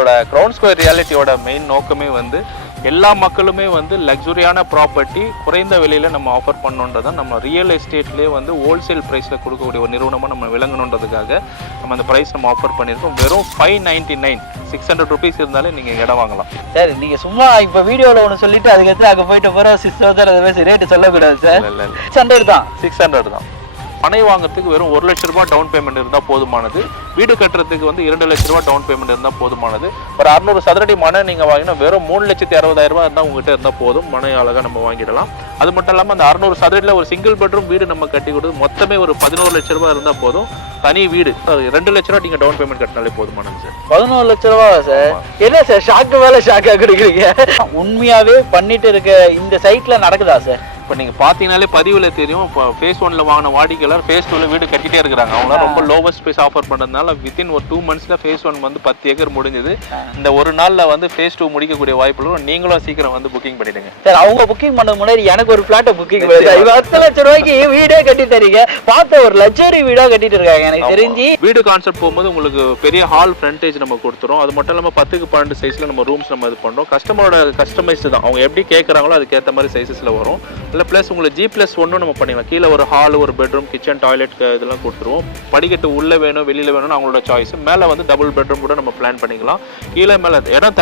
நம்மளோட ground square ரியாலிட்டியோட main நோக்கமே வந்து எல்லா மக்களுமே வந்து லக்ஸுரியான ப்ராப்பர்ட்டி குறைந்த விலையில் நம்ம ஆஃபர் பண்ணணுன்றதான் நம்ம ரியல் எஸ்டேட்லேயே வந்து ஹோல்சேல் ப்ரைஸில் கொடுக்கக்கூடிய ஒரு நிறுவனமாக நம்ம விளங்கணுன்றதுக்காக நம்ம அந்த ப்ரைஸ் நம்ம ஆஃபர் பண்ணியிருக்கோம். வெறும் 599 600 ருபீஸ் இருந்தாலே நீங்கள் இடம் வாங்கலாம். சார் நீங்கள் சும்மா இப்போ வீடியோவில் ஒன்று சொல்லிட்டு அதுக்கடுத்து அங்கே போயிட்டு போகிற 6000 ரேட்டு சொல்லக்கூடாது சார். இல்லை 600 தான். 600 தான். மனை வாங்குறதுக்கு வெறும் 1 லட்ச ரூபாய் டவுன் பேமெண்ட் இருந்தால் போதுமானது. வீடு கட்டுறதுக்கு வந்து 2 லட்ச ரூபாய் டவுன் பேமெண்ட் இருந்தால் போதுமானது. ஒரு 600 சதுரடி மனை நீங்கள் வாங்கினா வெறும் 3,60,000 ரூபாய் இருந்தால் உங்ககிட்ட இருந்தால் போதும். மனை அழகாக நம்ம வாங்கிடலாம். அது மட்டும் இல்லாமல் அந்த 600 சதுரடியில் ஒரு சிங்கிள் பெட்ரூம் வீடு நம்ம கட்டி கொடுத்து மொத்தமே ஒரு 11 லட்ச ரூபாய் இருந்தால் போதும். தனி வீடு 2 லட்ச ரூபா நீங்கள் டவுன் பேமெண்ட் கட்டினாலே போதுமானது சார். 11 லட்ச ரூபா சார். என்ன சார் ஷாக்கு மேலே ஷாக்காக கொடுக்குறீங்க? உண்மையாகவே பண்ணிட்டு இருக்க இந்த சைட்டில் நடக்குதா சார்? இப்போ நீங்கள் பார்த்தீங்கனாலே பதிவில் தெரியும். இப்போ ஃபேஸ் 1ல் வாங்கின வாடிக்கையாளர் ஃபேஸ் 2ல் வீடு கட்டிகிட்டே இருக்கிறாங்க. அவங்களாம் ரொம்ப லோவஸ்ட் ப்ரைஸ் ஆஃபர் பண்ணுறதுனால வித்தின் ஒரு 2 மந்த்ஸில் ஃபேஸ் 1 வந்து 10 ஏக்கர் முடிஞ்சது. இந்த ஒரு நாளில் வந்து ஃபேஸ் 2 முடிக்கக்கூடிய வாய்ப்புகளும் நீங்களும் சீக்கிரம் வந்து புக்கிங் பண்ணிடுங்க சார். அவங்க புக்கிங் பண்ண முன்னாடி எனக்கு ஒரு ஃப்ளாட்டை புக்கிங் பண்ணுங்க. 10 லட்ச ரூபாய்க்கு வீடே கட்டி தரீங்க. பார்த்த ஒரு லக்ஸரி வீடாக கட்டிட்டு இருக்காங்க. எனக்கு தெரிஞ்சு வீடு கான்செப்ட் போகும்போது உங்களுக்கு பெரிய ஹால் ஃப்ரண்டேஜ் நம்ம கொடுத்துரும். அது மட்டும் இல்லாமல் 10க்கு 12 சைஸில் நம்ம ரூம்ஸ் நம்ம இது பண்ணுறோம். கஸ்டமரோட கஸ்டமைஸ்டு தான். அவங்க எப்படி கேட்குறாங்களோ அதுக்கேற்ற மாதிரி சைஸஸில் வரும். இல்லை ப்ளஸ் உங்களுக்கு G+1 நம்ம பண்ணிக்கலாம். கீழே ஒரு ஹால், ஒரு பெட்ரூம், கிச்சன், டாய்லெட் இதெல்லாம் கொடுத்துருவோம். படிக்கட்டு உள்ளே வேணும் வெளியில் வேணும்னு அவங்களோட சாய்ஸ். மேலே வந்து டபுள் பெட்ரூம் கூட நம்ம பிளான் பண்ணிக்கலாம். கீழே மேலே இடம்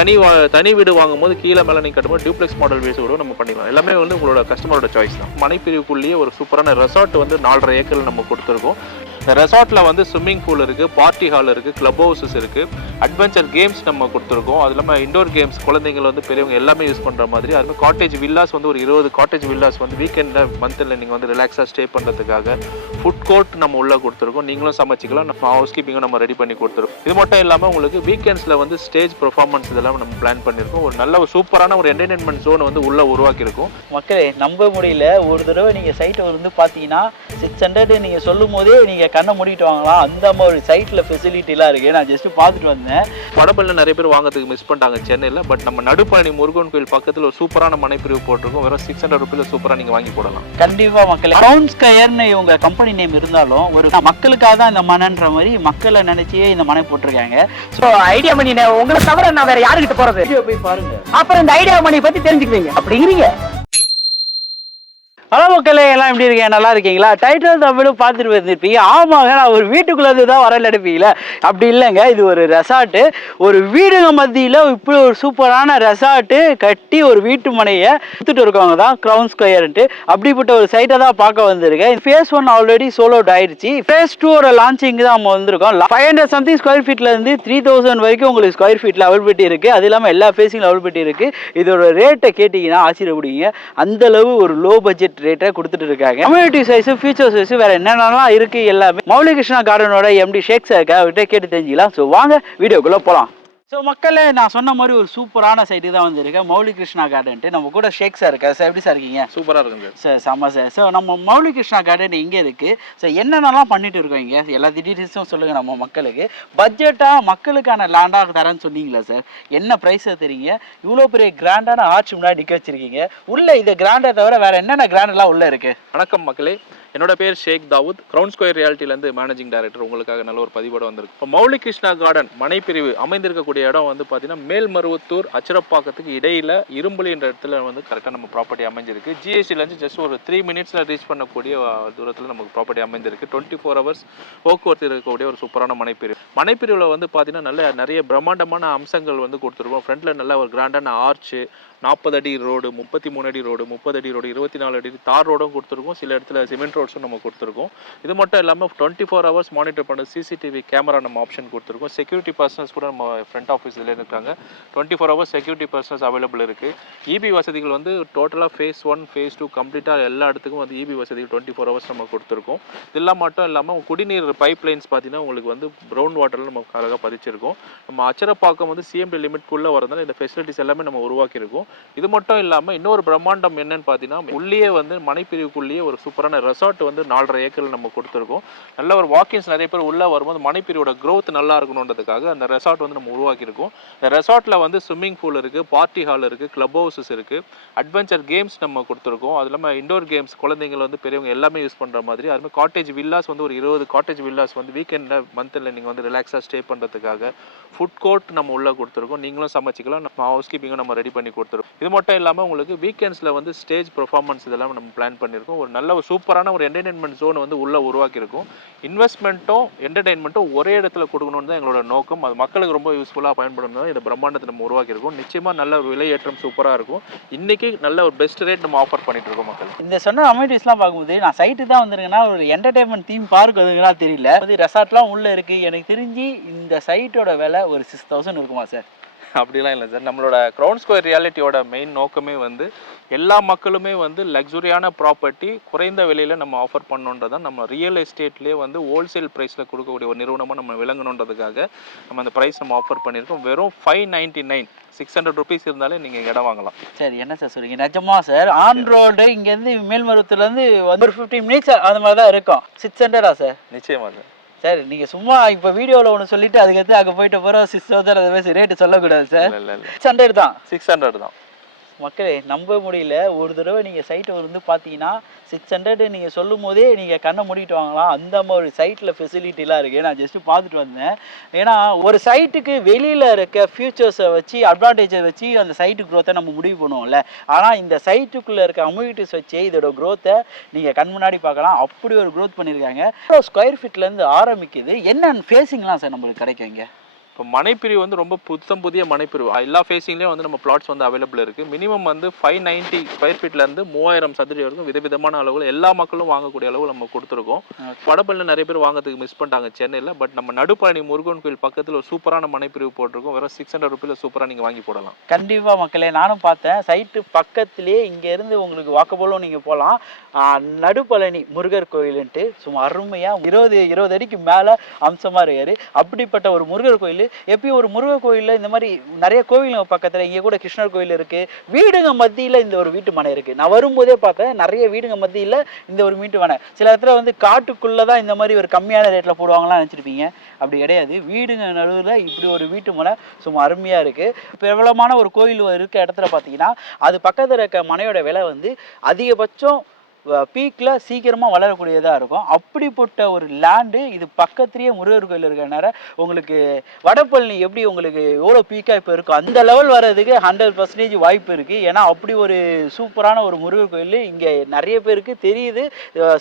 தனி வீடு வாங்கும்போது கீழே மேலே நீங்கள் கட்டும்போது டியூப்ளெக்ஸ் மாடல் வீடு கூட நம்ம பண்ணிக்கலாம். எல்லாமே வந்து உங்களோட கஸ்டமரோட சாய்ஸ் தான். மனைப்பிரிவுக்குள்ளேயே ஒரு சூப்பரான ரெசார்ட் வந்து 4.5 ஏக்கரில் நம்ம கொடுத்துருக்கோம். இந்த ரெசார்ட்டில் வந்து ஸ்விம்மிங் பூல் இருக்குது, பார்ட்டி ஹால் இருக்குது, கிளப் ஹவுசஸ் இருக்குது, அட்வென்ச்சர் கேம்ஸ் நம்ம கொடுத்துருக்கோம். அது இல்லாமல் இண்டோர் கேம்ஸ் குழந்தைங்கள் வந்து பெரியவங்க எல்லாமே யூஸ் பண்ணுற மாதிரி. அது மாதிரி காட்டேஜ் வில்லாஸ் வந்து ஒரு 20 காட்டேஜ் வில்லாஸ் வந்து வீக்கெண்டில் மந்தில் நீங்கள் வந்து ரிலாக்ஸாக ஸ்டே பண்ணுறதுக்காக ஃபுட் கோர்ட் நம்ம உள்ளே கொடுத்துருக்கோம். நீங்களும் சமைச்சிக்கலாம். நம்ம ஹவுஸ் கீப்பிங்கும் நம்ம ரெடி பண்ணி கொடுத்துருக்கோம். இது மட்டும் இல்லாமல் உங்களுக்கு வீக்கெண்ட்ஸில் வந்து ஸ்டேஜ் பெர்ஃபார்மன்ஸ் இதெல்லாம் நம்ம பிளான் பண்ணியிருக்கோம். ஒரு நல்ல ஒரு சூப்பரான ஒரு என்டர்டெயின்மெண்ட் ஜோன் வந்து உள்ளே உருவாக்கியிருக்கோம். மக்களே நம்ப முடியல. ஒரு தடவை நீங்கள் சைட்டை வந்து பார்த்தீங்கன்னா 600 நீங்கள் சொல்லும் போதே நீங்கள் கண்ணை மூடிட்டு வாங்கலாம். அந்த மாதிரி சைட்டில் ஃபெசிலிட்டிலாம் இருக்குது. நான் ஜஸ்ட்டு பார்த்துட்டு வந்தேன். படப்பள்ளியில் நிறைய பேர் வாங்கிறதுக்கு மிஸ் பண்ணிட்டாங்க சென்னையில். பட் நம்ம நடுப்பழனி முருகன் கோயில் பக்கத்தில் ஒரு சூப்பரான மனைப்பிரிவு போட்டிருக்கோம். வெறும் 600 ருபீஸ் சூப்பராக நீங்கள் வாங்கி போடலாம். கண்டிப்பாக மக்களே. கிரவுண்ட் ஸ்கொயர்னு இவங்க கம்பெனி நேம் இருந்தாலும் ஒரு மக்களுக்காக தான் இந்த மனைன்ற மாதிரி மக்களை நினைச்சியே இந்த மனை போட்டிருக்காங்க. ஸோ ஐடியா மணி உங்களை தவிர நான் வேற யாருக்கிட்ட போறது? வீடியோ போய் பாருங்க. அப்புறம் இந்த ஐடியா மணி பத்தி தெரிஞ்சுக்குவீங்க. அப்படிங்கிறீங்க. ஹலோ மக்களே, எல்லாம் எப்படி இருக்கீங்க? நல்லா இருக்கீங்களா? டைட்டில் தமிழும் பார்த்துட்டு வந்துருப்பீங்க. ஆமாங்க, நான் ஒரு வீட்டுக்குள்ளே தான் வரல எடுப்பீங்களா? அப்படி இல்லைங்க, இது ஒரு ரெசார்ட்டு. ஒரு வீடுங்க மத்தியில் இப்படி ஒரு சூப்பரான ரெசார்ட்டு கட்டி ஒரு வீட்டு மனையை கொடுத்துட்டு இருக்கவங்க தான் கிரவுண்ட் ஸ்கொயர்ன்ட்டு. அப்படிப்பட்ட ஒரு சைட்டை தான் பார்க்க வந்திருக்கேன். ஃபேஸ் 1 ஆல்ரெடி சோலோட் ஆயிடுச்சு. ஃபேஸ் 2 ஒரு லான்ச்சிங் தான் நம்ம வந்திருக்கோம். 500 சம்திங் ஸ்கொயர் ஃபீட்லேருந்து 3000 வரைக்கும் உங்களுக்கு ஸ்கொயர் ஃபீட்டில் அவைலபிலிட்டி இருக்குது. அது இல்லாமல் எல்லா ஃபேஸிங்கில் அவைலபிலிட்டி இருக்குது. இதோட ரேட்டை கேட்டிங்கன்னா ஆச்சரியப்படுவீங்க. அந்தளவு ஒரு லோ பட்ஜெட் ரேட்டை கொடுத்துட்டு இருக்காங்க. கம்யூனிட்டி சைஸ், ஃபியூச்சர் சைஸ், வேற என்னென்னலாம் இருக்கு எல்லாமே மௌலி கிருஷ்ணா கார்டனோட MD ஷேக் சார் அவர்கிட்ட கேட்டு தெரிஞ்சுக்கலாம். ஸோ வாங்க வீடியோக்குள்ள போகலாம். ஸோ மக்களே, நான் சொன்ன மாதிரி ஒரு சூப்பரான சைட்டு தான் வந்திருக்கேன். மௌலி கிருஷ்ணா கார்டன்ட்டு. நம்ம கூட ஷேக் சார் இருக்கா சார். எப்படி சார் இருக்கீங்க? சூப்பராக இருக்குங்க சார். செம்ம சார். ஸோ நம்ம மௌலி கிருஷ்ணா கார்டன் இங்கே இருக்குது. ஸோ என்னென்னலாம் பண்ணிட்டு இருக்கோம் இங்கே எல்லா டீட்டெயில்ஸும் சொல்லுங்கள் நம்ம மக்களுக்கு. பட்ஜெட்டாக மக்களுக்கான லேண்டாக தரேன்னு சொன்னீங்களா சார்? என்ன ப்ரைஸை தெரியுங்க? இவ்வளோ பெரிய கிராண்டான ஆர்ச் முன்னாடி நிற்க வச்சிருக்கீங்க. உள்ளே இதை கிராண்டை தவிர வேறு என்னென்ன கிராண்டெல்லாம் உள்ளே இருக்குது? வணக்கம் மக்களே, என்னோட பேர் ஷேக் தாவூத். கிரவுண்ட் ஸ்கொயர் ரியாலிட்டிலேருந்து மேனேஜிங் டைரக்டர். உங்களுக்காக நல்ல ஒரு பதிவோட வந்திருக்கு. இப்போ மௌலி கிருஷ்ணா கார்டன் மனைப்பிரிவு அமைந்திருக்கக்கூடிய இடம் வந்து பார்த்தீங்கன்னா மேல்மருவத்தூர் அச்சரப்பாக்கத்துக்கு இடையில இரும்புலின்ற இடத்துல வந்து கரெக்டாக நம்ம ப்ராப்பர்ட்டி அமைஞ்சிருக்கு. ஜிஎஸ்டிலேருந்து ஜஸ்ட் ஒரு 3 மினிட்ஸில் ரீச் பண்ணக்கூடிய தூரத்தில் நமக்கு ப்ராப்பர்ட்டி அமைஞ்சிருக்கு. 24 ஹவர்ஸ் போக்குவரத்து இருக்கக்கூடிய ஒரு சூப்பரான மனைப்பிரிவு. மனைப்பிரிவில் வந்து பார்த்தீங்கன்னா நிறைய பிரம்மாண்டமான அம்சங்கள் வந்து கொடுத்துருக்கோம். ஃப்ரண்ட்டில் நல்ல ஒரு கிராண்டான ஆர்ச்சு, 40 அடி ரோடு, 33 அடி ரோடு, 30 அடி ரோடு, 24 அடி தார் ரோடும் கொடுத்துருக்கோம். சில இடத்துல சிமெண்ட் ரோட்ஸும் நம்ம கொடுத்துருக்கோம். இது மட்டும் இல்லாமல் 24 ஹவர்ஸ் மானிட்டர் பண்ண CCTV கேமரா நம்ம ஆப்ஷன் கொடுத்துருக்கோம். செக்யூரிட்டி பர்சன்ஸ் கூட நம்ம ஃப்ரண்ட் ஆஃபீஸில் இருக்காங்க. 24 ஹவர்ஸ் செக்யூரிட்டி பர்சன்ஸ் அவைலபிள் இருக்குது. EB வசதிகள் வந்து டோட்டலாக ஃபேஸ் 1, ஃபேஸ் 2 கம்ப்ளீட்டாக எல்லா இடத்துக்கும் வந்து EB வசதிகள் 24 ஹவர்ஸ் நம்ம கொடுத்துருக்கோம். இதெல்லாம் மட்டும் இல்லாமல் குடிநீர் பைப் லைன்ஸ் பார்த்தீங்கன்னா உங்களுக்கு வந்து ப்ரௌன் வாட்டரில் நம்ம அழகாக பதிச்சிருக்கோம். நம்ம அச்சரப்பாக்கம் வந்து CMD லிமிட்குள்ளே வரதுனால இந்த ஃபெசிலிட்டிஸ் எல்லாமே நம்ம உருவாக்கியிருக்கோம். இது மட்டும் இல்லாமல் இன்னொரு பிரம்மாண்டம் என்னன்னு பார்த்தீங்கன்னா, உள்ளே வந்து மனைப்பிரிவுக்குள்ளேயே ஒரு சூப்பரான ரெசார்ட் வந்து 4.5 ஏக்கர் நம்ம கொடுத்துருக்கோம். நல்ல ஒரு வாக்கின்ஸ் நிறைய பேர் உள்ளே வரும்போது மனைப்பிரிவோட க்ரோத் நல்லா இருக்கணுன்றதுக்காக அந்த ரெசார்ட் வந்து நம்ம உருவாக்கியிருக்கோம். இந்த ரெசார்ட்டில் வந்து ஸ்விம்மிங் பூல் இருக்குது, பார்ட்டி ஹால் இருக்குது, கிளப் ஹவுசஸ் இருக்குது, அட்வென்ச்சர் கேம்ஸ் நம்ம கொடுத்துருக்கோம். அது இல்லாமல் இண்டோர் கேம்ஸ் குழந்தைங்கள் வந்து பெரியவங்க எல்லாமே யூஸ் பண்ணுற மாதிரி, அதுமாதிரி காட்டேஜ் வில்லாஸ் வந்து ஒரு 20 காட்டேஜ் வில்லாஸ் வந்து வீக்கெண்டில் மந்தில் நீங்கள் வந்து ரிலாக்ஸாக ஸ்டே பண்ணுறதுக்காக ஃபுட் கோர்ட் நம்ம உள்ளே கொடுத்துருக்கோம். நீங்களும் சமைச்சிக்கலாம், நம்ம ஹவுஸ் கீப்பிங்கும் நம்ம ரெடி பண்ணி கொடுத்துருக்கோம். இது மட்டும் இல்லாமல் உங்களுக்கு வீக்கெண்ட்ஸில் வந்து ஸ்டேஜ் பெர்ஃபார்மன்ஸ் இதெல்லாம் நம்ம பிளான் பண்ணியிருக்கோம். ஒரு நல்ல ஒரு சூப்பரான ஒரு என்டர்டெயின்மெண்ட் ஜோன் வந்து உள்ளே உருவாக்கியிருக்கோம். இன்வெஸ்ட்மெண்ட்டும் என்டர்டெயின்மெண்ட்டும் ஒரே இடத்துல கொடுக்கணும்னு தான் எங்களோட நோக்கம். அது மக்களுக்கு ரொம்ப யூஸ்ஃபுல்லாக பயன்படும் தான் இந்த பிரம்மாண்டத்தை நம்ம உருவாக்கியிருக்கோம். நிச்சயமாக நல்ல ஒரு விலையேற்றம் சூப்பராக இருக்கும். இன்றைக்கி நல்ல ஒரு பெஸ்ட் ரேட் நம்ம ஆஃபர் பண்ணிட்டு இருக்கோம் மக்கள். இந்த சொன்ன அமெனிட்டிஸ்லாம் பார்க்கும்போது நான் சைட்டு தான் வந்துருங்கன்னா ஒரு என்டர்டைன்மெண்ட் தீம் பார்க் அதுங்களா தெரியல. அது ரெசார்ட்லாம் உள்ளே இருக்குது. எனக்கு தெரிஞ்சு இந்த சைட்டோட விலை ஒரு 6000 இருக்குமா சார்? அப்படிலாம் இல்லை சார். நம்மளோட கிரவுண்ட் ஸ்கொயர் ரியாலிட்டியோட மெயின் நோக்கமே வந்து எல்லா மக்களுமே வந்து லக்ஸுரியான ப்ராப்பர்ட்டி குறைந்த விலையில் நம்ம ஆஃபர் பண்ணணுன்றதான் நம்ம ரியல் எஸ்டேட்லேயே வந்து ஹோல்சேல் ப்ரைஸில் கொடுக்கக்கூடிய ஒரு நிறுவனமாக நம்ம விளங்கணுன்றதுக்காக நம்ம அந்த ப்ரைஸ் நம்ம ஆஃபர் பண்ணியிருக்கோம். வெறும் 599 600 ருபீஸ் இருந்தாலே நீங்கள் இடம் வாங்கலாம். சரி, என்ன சார் சொல்றீங்க? நிஜமா சார்? ஆன் ரோடு இங்கேருந்து மேல்மருவத்துலேருந்து ஒரு 15 மினிட்ஸ் அது மாதிரி தான் இருக்கும். 600ஆ சார்? நிச்சயமாக சார். சார் நீங்கள் சும்மா இப்போ வீடியோவில் ஒன்று சொல்லிட்டு அதுக்கடுத்து அங்கே போயிட்டு போகிற 6000 அதை பேசி ரேட்டு சொல்லக்கூடாது சார். இல்லை 600 தான். 600 தான் மக்களே, நம்ப முடியல. ஒரு தடவை நீங்கள் சைட்டை வந்து பார்த்தீங்கன்னா 600 நீங்கள் சொல்லும் போதே நீங்கள் கண்ணை மூடிட்டு வாங்கலாம். அந்த மாதிரி சைட்டில் ஃபெசிலிட்டிலாம் இருக்குது. நான் ஜஸ்ட்டு பார்த்துட்டு வந்தேன். ஏன்னா ஒரு சைட்டுக்கு வெளியில் இருக்க ஃபியூச்சர்ஸை வச்சு அட்வான்டேஜை வச்சு அந்த சைட்டு க்ரோத்தை நம்ம முடிவு பண்ணுவோம்ல. ஆனால் இந்த சைட்டுக்குள்ளே இருக்க அம்யூனிட்டிஸ் வச்சு இதோட க்ரோத்தை நீங்கள் கண் முன்னாடி பார்க்கலாம். அப்படி ஒரு க்ரோத் பண்ணியிருக்காங்க. ஸ்கொயர் ஃபீட்லேருந்து ஆரம்பிக்குது. என்னென்ன ஃபேஸிங்லாம் சார் நம்மளுக்கு கிடைக்கும் இங்கே? இப்போ மனைப்பிரிவு வந்து ரொம்ப புதிய மனைப்பிரிவு. எல்லா ஃபேஸிங்லேயும் வந்து நம்ம பிளாட்ஸ் வந்து அவைலபிள் இருக்குது. மினிமம் வந்து 590 ஸ்கொயர் ஃபீட்லேருந்து 3000 சதுர வரைக்கும் விதவிதமான அளவில் எல்லா மக்களும் வாங்கக்கூடிய அளவு நம்ம கொடுத்துருக்கோம். வடபழனியில் நிறைய பேர் வாங்கிறதுக்கு மிஸ் பண்ணிட்டாங்க சென்னையில். பட் நம்ம நடுப்பழனி முருகன் கோயில் பக்கத்தில் ஒரு சூப்பரான மனைப்பிரிவு போட்டிருக்கோம். வெறும் 600 ருபீஸில் சூப்பராக நீங்கள் வாங்கி போடலாம். கண்டிப்பாக மக்களே, நானும் பார்த்தேன். சைட்டு பக்கத்துலேயே இங்கேருந்து உங்களுக்கு வாக்கபோலும் நீங்கள் போகலாம். நடுப்பழனி முருகர் கோயிலுன்ட்டு சும்மா அருமையாக 20 அடிக்கு மேலே அம்சமாக இருக்காரு. அப்படிப்பட்ட ஒரு முருகர் கோயில். எப்பயும் ஒரு முருகர் கோயிலில் இந்த மாதிரி நிறைய கோவிலுங்க பக்கத்தில், இங்கே கூட கிருஷ்ணர் கோயில் இருக்குது. வீடுங்க மத்தியில் இந்த ஒரு வீட்டு மனை இருக்குது. நான் வரும்போதே பார்த்தேன் நிறைய வீடுங்க மத்தியில் இந்த ஒரு வீட்டு மனை. சில இடத்துல வந்து காட்டுக்குள்ளே தான் இந்த மாதிரி ஒரு கம்மியான ரேட்டில் போடுவாங்களாம் நினச்சிருப்பீங்க. அப்படி கிடையாது. வீடுங்க நடுவில் இப்படி ஒரு வீட்டு மனை சும்மா அருமையாக இருக்குது. பிரபலமான ஒரு கோயில் இருக்க இடத்துல பார்த்தீங்கன்னா அது பக்கத்தில் இருக்க மனையோட விலை வந்து அதிகபட்சம் பீக்கில் சீக்கிரமாக வளரக்கூடியதாக இருக்கும். அப்படிப்பட்ட ஒரு லேண்டு இது பக்கத்துலேயே முருகர் கோயில் இருக்கிறனால உங்களுக்கு வடபழனி எப்படி உங்களுக்கு எவ்வளோ பீக்காக இப்போ இருக்கும் அந்த லெவல் வர்றதுக்கு 100% வாய்ப்பு இருக்குது. ஏன்னா அப்படி ஒரு சூப்பரான ஒரு முருகர் கோயில் இங்கே நிறைய பேருக்கு தெரியுது.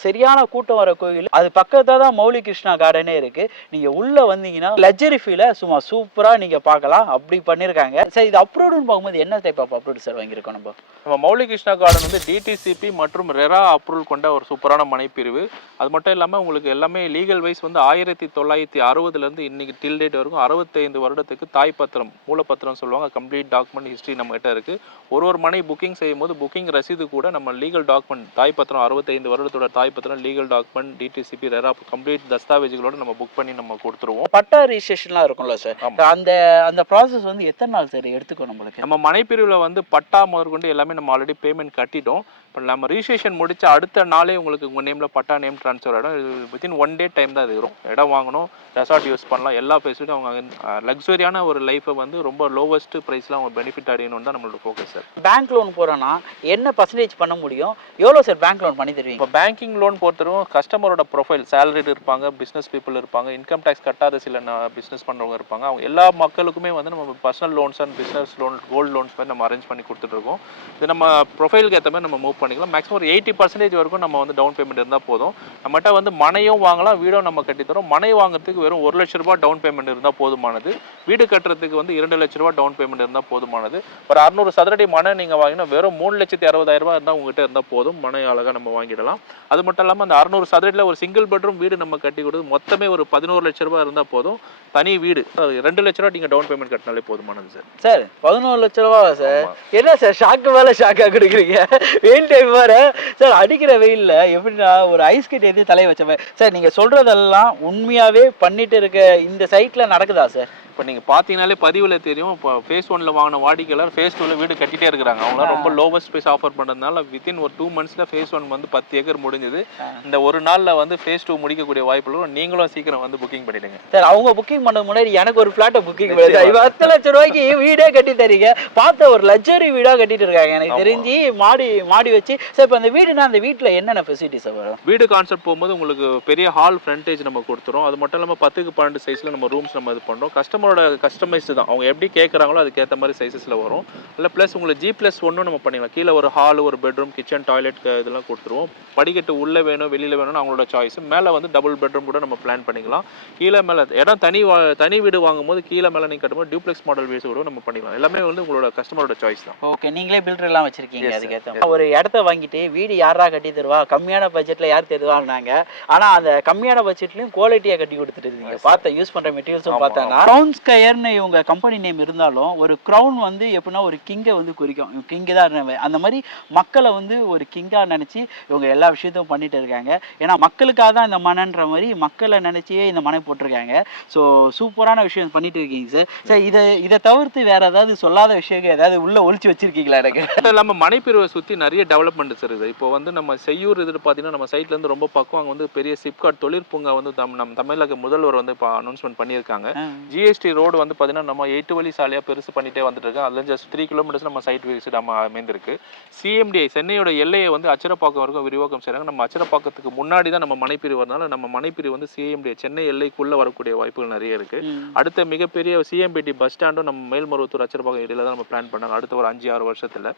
சரியான கூட்டம் வர கோயில். அது பக்கத்தில் தான் மௌலி கிருஷ்ணா கார்டனே இருக்குது. நீங்கள் உள்ளே வந்தீங்கன்னா லக்ஸரி ஃபீலை சும்மா சூப்பராக நீங்கள் பார்க்கலாம். அப்படி பண்ணியிருக்காங்க. சார் இது அப்ரூவ்டுன்னு பார்க்கும்போது என்ன டைப் ஆஃப் அப்ரூவ்டு சார் வாங்கியிருக்கோம் நம்ம மௌலி கிருஷ்ணா கார்டன் வந்து டிடிசிபி மற்றும் ரெரா அப்ரூவல் கொண்ட ஒரு சூப்பரான மனைப்பிரிவு. அது மட்டும் இல்லாமல் உங்களுக்கு எல்லாமே லீகல் வைஸ் வந்து 1960 இன்னைக்கு டில் டேட் வரைக்கும் 65 வருடத்துக்கு தாய் பத்திரம் மூலப்பத்திரம் சொல்லுவாங்க. கம்ப்ளீட் டாக்குமெண்ட் ஹிஸ்ட்ரி நம்ம கிட்ட இருக்குது. ஒரு மனை புக்கிங் செய்யும் போது புக்கிங் ரசீது கூட நம்ம லீகல் டாக்குமெண்ட் தாய் பத்திரம் 65 வருடத்தோட தாய் பத்திரம் legal document DTCP RERA complete தஸ்தாவேஜுகளோட நம்ம புக் பண்ணி நம்ம கொடுத்துருவோம். பட்டா ரிஜிஸ்ட்ரேஷன்லாம் இருக்கும்ல சார்? அந்த ப்ராசஸ் வந்து எத்தனை நாள் சார் எடுத்துக்கும் நம்மளுக்கு? நம்ம மனைப்பிரிவில் வந்து பட்டா முதற்கொண்டு எல்லாமே நம்ம ஆல்ரெடி பேமெண்ட் கட்டிட்டோம். இப்போ நம்ம ரிஜிஸ்ட்ரேஷன் முடிச்ச அடுத்த நாளே உங்களுக்கு உங்கள் நேமில் பட்டா நேம் ட்ரான்ஸ்ஃபர் ஆகிடும். வித்தின் 1 day டைம் தான் இது வரும். இடம் வாங்கணும், ரெசார்ட் யூஸ் பண்ணலாம், எல்லா ஃபெசிலிட்டியும் அவங்க லக்ஸரியான ஒரு லைஃப்பை வந்து ரொம்ப லோவஸ்ட் ப்ரைஸில் அவங்க பெனிஃபிட் அடையணும்னு தான் நம்மளோட ஃபோக்கஸ் சார். பேங்க் லோன் போகிறோன்னா என்ன பர்சன்டேஜ் பண்ண முடியும்? எவ்வளோ சார் பேங்க் லோன் பண்ணி தருவீங்க? இப்போ பேங்கிங் லோன் பொறுத்தவரைக்கும் கஸ்டமரோட ப்ரொஃபைல், சேலரிடு இருப்பாங்க, பிஸ்னஸ் பீப்புள் இருப்பாங்க, இன்கம் டேக்ஸ் கட்டாத சில பிஸ்னஸ் பண்ணுறவங்க இருப்பாங்க. அவங்க எல்லா மக்களுக்குமே வந்து நம்ம personal loans and business loan, gold loans மாதிரி நம்ம அரேஞ்ச் பண்ணி கொடுத்துட்ருக்கோம். இது நம்ம ப்ரொஃபைலுக்கு ஏற்ற மாதிரி நம்ம மூவ் பண்ணிக்கலாம். மேக்ஸிமம் ஒரு 80% வரைக்கும் நம்ம வந்து டவுன் பேமெண்ட் இருந்தால் போதும். நம்மகிட்ட வந்து மனையும் வாங்கலாம், வீடும் நம்ம கட்டித்தரோம். மனை வாங்குறதுக்கு வெறும் 1 லட்ச ரூபா டவுன் பேமெண்ட் இருந்தால் போதுமானது. வீடு கட்டுறதுக்கு வந்து 2 லட்ச ரூபா டவுன் பேமெண்ட் இருந்தால் போதுமானது. ஒரு 600 சதுரடி மனை நீங்கள் வாங்கினா வெறும் 3,60,000 ரூபா இருந்தால் உங்ககிட்ட இருந்தால் போதும். மனை அழகாக நம்ம வாங்கிடலாம். அது மட்டும் இல்லாமல் அந்த 600 சதுரடியில் ஒரு சிங்கிள் பெட்ரூம் வீடு நம்ம கட்டி கொடுத்து மொத்தமே ஒரு 11 லட்ச ரூபா இருந்தால் போதும். தனி வீடு 2 லட்ச ரூபா நீங்கள் டவுன் பேமெண்ட் கட்டினாலே போதுமானது சார். சார் 11 லட்ச ரூபாவா சார்? என்ன சார் ஷாக்கு மேலே ஷாக்காக கொடுக்குறீங்க? வெயில் டைம் வேறு சார். அடிக்கிற வெயிலில் எப்படின்னா ஒரு ஐஸ் கட்டி எது தலையை வச்சவன் சார். நீங்கள் சொல்கிறதெல்லாம் உண்மையாகவே பண்ணிட்டு இருக்க இந்த சைட்டில் நடக்குதா சார்? இப்போ நீங்கள் பார்த்தீங்கனாலே பதிவில் தெரியும். இப்போ ஃபேஸ் 1ல வாங்கின வாடிக்கையாளர் ஃபேஸ் 2ல வீடு கட்டிட்டே இருக்கிறாங்க. அவங்களாம் ரொம்ப லோவஸ்ட் ப்ரைஸ் ஆஃபர் பண்ணுறதுனால வித்தின் ஒரு 2 monthsல ஃபேஸ் 1 வந்து 10 ஏக்கர் முடிஞ்சது. இந்த ஒரு நாளில் வந்து ஃபேஸ் 2 முடிக்கக்கூடிய வாய்ப்புகளும் நீங்களும் சீக்கிரம் வந்து புக்கிங் பண்ணிடுங்க சார். அவங்க புக்கிங் பண்ண முன்னாடி எனக்கு ஒரு ஃபிளாட்டை புக்கிங் பண்ணுங்க. 10 லட்சம் ரூபாய்க்கு வீடே கட்டி தரீங்க. பார்த்த ஒரு லக்ஸரி வீடாக கட்டிட்டு இருக்காங்க. எனக்கு தெரிஞ்சு மாடி வச்சு. சார் இப்போ அந்த வீடுனா அந்த வீட்டில் என்னென்ன ஃபெசிலிட்டிஸ் வரும்? வீடு கான்செப்ட் போகும்போது உங்களுக்கு பெரிய ஹால் ஃப்ரண்டேஜ் நம்ம கொடுத்துரும். அது மட்டும் இல்லாமல் 10க்கு 12 சைஸில் நம்ம ரூம்ஸ் நம்ம இது பண்ணுறோம். கஸ்டமரோட கஸ்டமைஸ்டு தான். அவங்க எப்படி கேட்குறாங்களோ அதுக்கேற்ற மாதிரி சைஸஸில் வரும். இல்லை ப்ளஸ் உங்களுக்கு G+1 நம்ம பண்ணிக்கலாம். கீழே ஒரு ஹால், ஒரு பெட்ரூம், கிச்சன், டாய்லெட் இதெல்லாம் கொடுத்துருவோம். படிக்கட்டு உள்ளே வேணும் வெளியில் வேணும்னு அவங்களோட சாய்ஸ். மேலே வந்து டபுள் பெட்ரூம் கூட நம்ம பிளான் பண்ணிக்கலாம். கீழே மேலே இடம் தனி வீடு வாங்கும்போது கீழே மேலே நீங்கள் கட்டும்போது டியூப்ளெக்ஸ் மாடல் வீஸ் கூட நம்ம பண்ணிக்கலாம். எல்லாமே வந்து உங்களோட கஸ்டமரோட சாய்ஸ் தான். ஓகே, நீங்களே பில்டர் எல்லாம் வச்சிருக்கீங்க. அதுக்கேற்ற ஒரு இடத்த வாங்கிட்டு வீடு யாரா கட்டி தருவா, கம்மியான பட்ஜெட்டில் யார் தருவாங்க. ஆனால் அந்த கம்மியான பட்ஜெட்லையும் குவாலிட்டியாக கட்டி கொடுத்துட்டு இருக்கீங்க. பார்த்த யூஸ் பண்ணுற மெட்டீரியல்ஸும் பார்த்தா க்ரௌன் ஸ்கொயர்னு இவங்க கம்பெனி நேம் இருந்தாலும் ஒரு க்ரௌன் வந்து எப்படின்னா ஒரு கிங்கை வந்து குறிக்கும். கிங்கு தான் அந்த மாதிரி மக்களை வந்து ஒரு கிங்காக நினச்சி இவங்க எல்லா விஷயத்தையும் பண்ணிட்டு இருக்காங்க. ஏன்னா மக்களுக்காக தான் இந்த மனைன்ற மாதிரி மக்களை நினச்சியே இந்த மனை போட்டிருக்காங்க. ஸோ சூப்பரான விஷயம் பண்ணிட்டு இருக்கீங்க சார். சார் இதை தவிர்த்து வேற ஏதாவது சொல்லாத விஷயங்கள் ஏதாவது உள்ள ஒழிச்சு வச்சிருக்கீங்களா? எனக்கு இல்லாமல் மனைப்பிரிவை சுற்றி நிறைய டெவலப்மெண்ட்ஸ் இருக்குது. இப்போ வந்து நம்ம செய்யூர் இது பார்த்தீங்கன்னா நம்ம சைட்லேருந்து ரொம்ப பக்கம் அங்கே வந்து பெரிய சிப்காட் தொழிற்பூங்கா வந்து நம்ம தமிழக முதல்வர் வந்து இப்போ அனௌன்ஸ்மெண்ட் பண்ணியிருக்காங்க. ஜிஎஸ்டி ரோடு வந்து பார்த்தீங்கன்னா நம்ம 8 வழி சாலையாக பெருசு பண்ணிட்டே வந்துட்டு இருக்கோம். அதில் ஜஸ்ட் 3 கிலோமீட்டர்ஸ் நம்ம சைட் விசிட் நம்ம அமைந்திருக்கு. சிஎம்டிஐ சென்னையோட எல்லையை வந்து அச்சரப்பாக்கம் வரைக்கும் விரிவாக்கம் செய்கிறாங்க. நம்ம அச்சரப்பாக்கத்துக்கு முன்னாடி தான் நம்ம மனைப்பிரிவு வரனால நம்ம மனைப்பிரிவு வந்து சிஎம்டிஐ சென்னை எல்லைக்குள்ளே வரக்கூடிய வாய்ப்புகள் நிறைய இருக்குது. அடுத்த மிகப்பெரிய சிஎம்பிடி பஸ் ஸ்டாண்டும் நம்ம மேல்மருவத்தூர் அச்சரப்பாக்கம் ஏரியாவில் தான் நம்ம பிளான் பண்ணாங்க அடுத்த ஒரு 5-6 வருஷத்தில்.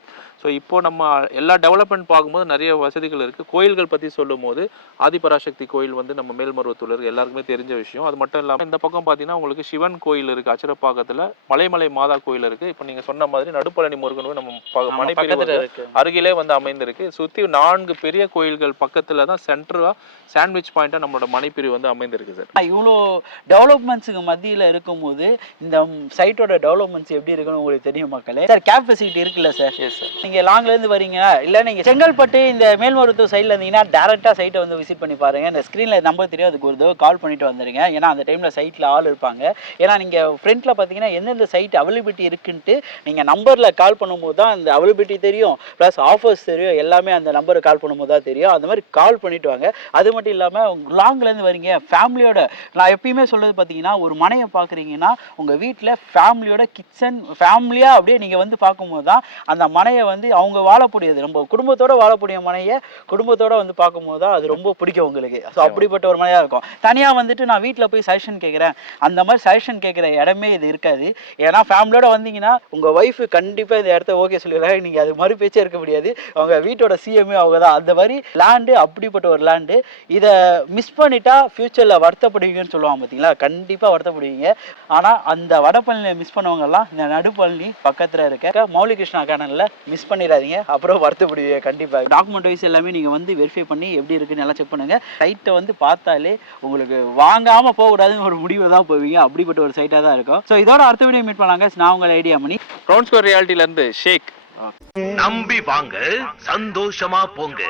ஸோ இப்போ நம்ம எல்லா டெவலப்மெண்ட் பார்க்கும்போது நிறைய வசதிகள் இருக்குது. கோயில்கள் பற்றி சொல்லும் போது ஆதிபராசக்தி கோயில் வந்து நம்ம மேல்மருவத்தூர் இருக்குது, எல்லாருக்குமே தெரிஞ்ச விஷயம். அது மட்டும் இல்லாமல் இந்த பக்கம் பார்த்தீங்கன்னா உங்களுக்கு சிவன் கோயில் இருக்குது அச்சரப்பாக்கத்தில், மலைமலை மாதா கோயில் இருக்குது. இப்போ நீங்கள் சொன்ன மாதிரி நடுப்பழனி முருகன் நம்ம மனைப்பிரிவு அருகிலே வந்து அமைந்திருக்கு. சுற்றி 4 பெரிய கோயில்கள் பக்கத்தில் தான் சென்டராக சாண்ட்விச் பாயிண்டாக நம்மளோட மனைப்பிரிவு வந்து அமைந்திருக்கு சார். இவ்வளோ டெவலப்மெண்ட்ஸுக்கு மத்தியில் இருக்கும்போது இந்த சைட்டோட டெவலப்மெண்ட்ஸ் எப்படி இருக்குன்னு உங்களுக்கு தெரியும் மக்களே. சார் கேப் ஃபெசிலிட்டி இருக்குல்ல சார்? Yes sir. நீங்கள் லாங்லேருந்து வரீங்க இல்லை நீங்கள் செங்கல்பட்டு இந்த மேல்மருவத்தூர் சைடில் இருந்தீங்கன்னா டேரெக்டாக சைட்டை வந்து விசிட் பண்ணி பாருங்கள். இந்த ஸ்க்ரீனில் நம்பர் தெரியும், அதுக்கு ஒரு தடவை கால் பண்ணிட்டு வந்துடுங்க. ஏன்னா அந்த டைமில் சைட்டில் ஆள் இருப்பாங்க. ஏன்னா நீங்கள் ஃப்ரண்ட்டில் பார்த்தீங்கன்னா எந்தெந்த சைட் அவைலபிலிட்டி இருக்குன்ட்டு நீங்கள் நம்பரில் கால் பண்ணும்போது தான் அந்த அவைலபிலிட்டி தெரியும், ப்ளஸ் ஆஃபர்ஸ் தெரியும். எல்லாமே அந்த நம்பருக்கு கால் பண்ணும்போது தான் தெரியும். அந்த மாதிரி கால் பண்ணிட்டு வாங்க. அது மட்டும் இல்லாமல் லாங்லேருந்து வரீங்க ஃபேமிலியோட, நான் எப்பயுமே சொல்கிறது பார்த்தீங்கன்னா ஒரு மனையை பார்க்குறீங்கன்னா உங்கள் வீட்டில் ஃபேமிலியோட கிச்சன் ஃபேமிலியாக அப்படியே நீங்கள் வந்து பார்க்கும்போது தான் அந்த மனையை வந்து அவங்க வாழக்கூடியது, நம்ம குடும்பத்தோடு வாழக்கூடிய மனையை குடும்பத்தோடு வந்து பார்க்கும்போது தான் அது ரொம்ப பிடிக்கும் உங்களுக்கு. ஸோ அப்படிப்பட்ட ஒரு மனையாக இருக்கும். தனியாக வந்துட்டு நான் வீட்டில் போய் சஜஷன் கேட்குறேன் அந்த மாதிரி சஜஷன் கேட்குற இடமே இது இருக்காது. ஏன்னா ஃபேமிலியோட வந்தீங்கன்னா உங்கள் ஒய்ஃபு கண்டிப்பாக இந்த இடத்த ஓகே சொல்லிடுறாங்க. நீங்கள் அது மாதிரி பேச்சே இருக்க முடியாது. அவங்க வீட்டோட சிஎம்ஏ அவங்க தான். அந்த மாதிரி லேண்டு அப்படிப்பட்ட ஒரு லேண்டு. இதை மிஸ் பண்ணிட்டா ஃபியூச்சரில் வருத்தப்படுவீங்கன்னு சொல்லுவாங்க பார்த்தீங்களா? கண்டிப்பாக வருத்தப்படுவீங்க. ஆனால் அந்த வடபழனியை மிஸ் பண்ணவங்கெல்லாம் இந்த நடுப்பழனி பக்கத்தில் இருக்க மௌலிகிருஷ்ணா கார்டனில் மிஸ் பண்ணிடாதீங்க, அப்புறம் வருத்தப்படுவீங்க கண்டிப்பாக. டாக்குமெண்ட் வைஸ் எல்லாமே நீங்கள் வந்து வெரிஃபை பண்ணி எப்படி இருக்குன்னு எல்லாம் செக் பண்ணுங்கள். சைட்டை வந்து பார்த்தாலே உங்களுக்கு வாங்காமல் போகக்கூடாதுன்னு ஒரு முடிவு தான் போவீங்க. அப்படிப்பட்ட ஒரு சைட்டாக தான் இருக்கும். ஸோ இதோட அடுத்த வீடியோ மீட் பண்ணாங்க. நான் உங்கள் ஐடியா மணி, க்ரௌன் ஸ்கொயர் ரியாலிட்டிலேருந்து ஷேக். நம்பி வாங்க, சந்தோஷமா போங்க.